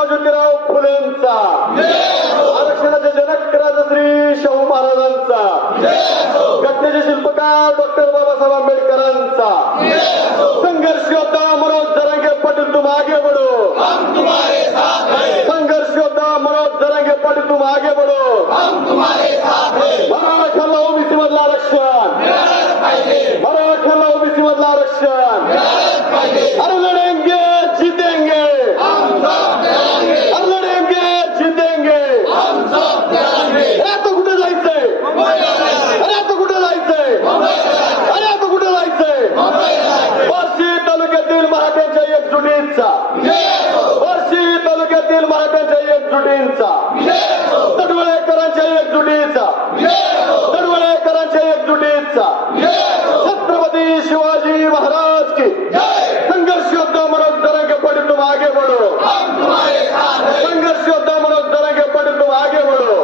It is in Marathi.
बाजूकराव फुलेंचा. आरक्षणाचे जनक राजश्री शाहू महाराजांचा. घटनेचे शिल्पकार डॉक्टर बाबासाहेब आंबेडकरांचा. संघर्ष होता मनोज जरांगे पाटील तुम आगे बडो. संघर्ष होता मनोज जरांगे पाटील तुम आगे बडो. मराठ्याला ओबीसी मधलं आरक्षण. मराठ्याला ओबीसी मधलं आरक्षण. वर्षी तालुक्यातील मराठ्यांच्या एकजुटींचा. तडवळेकरांच्या एकजुटीचा. तडवळेकरांच्या एकजुटीचा. छत्रपती शिवाजी महाराज की. संघर्ष योद्धा म्हणून तरंग पडे तुम आगे बढो संघर्ष योद्धा म्हणून तरंग पडे तुम आगे बढो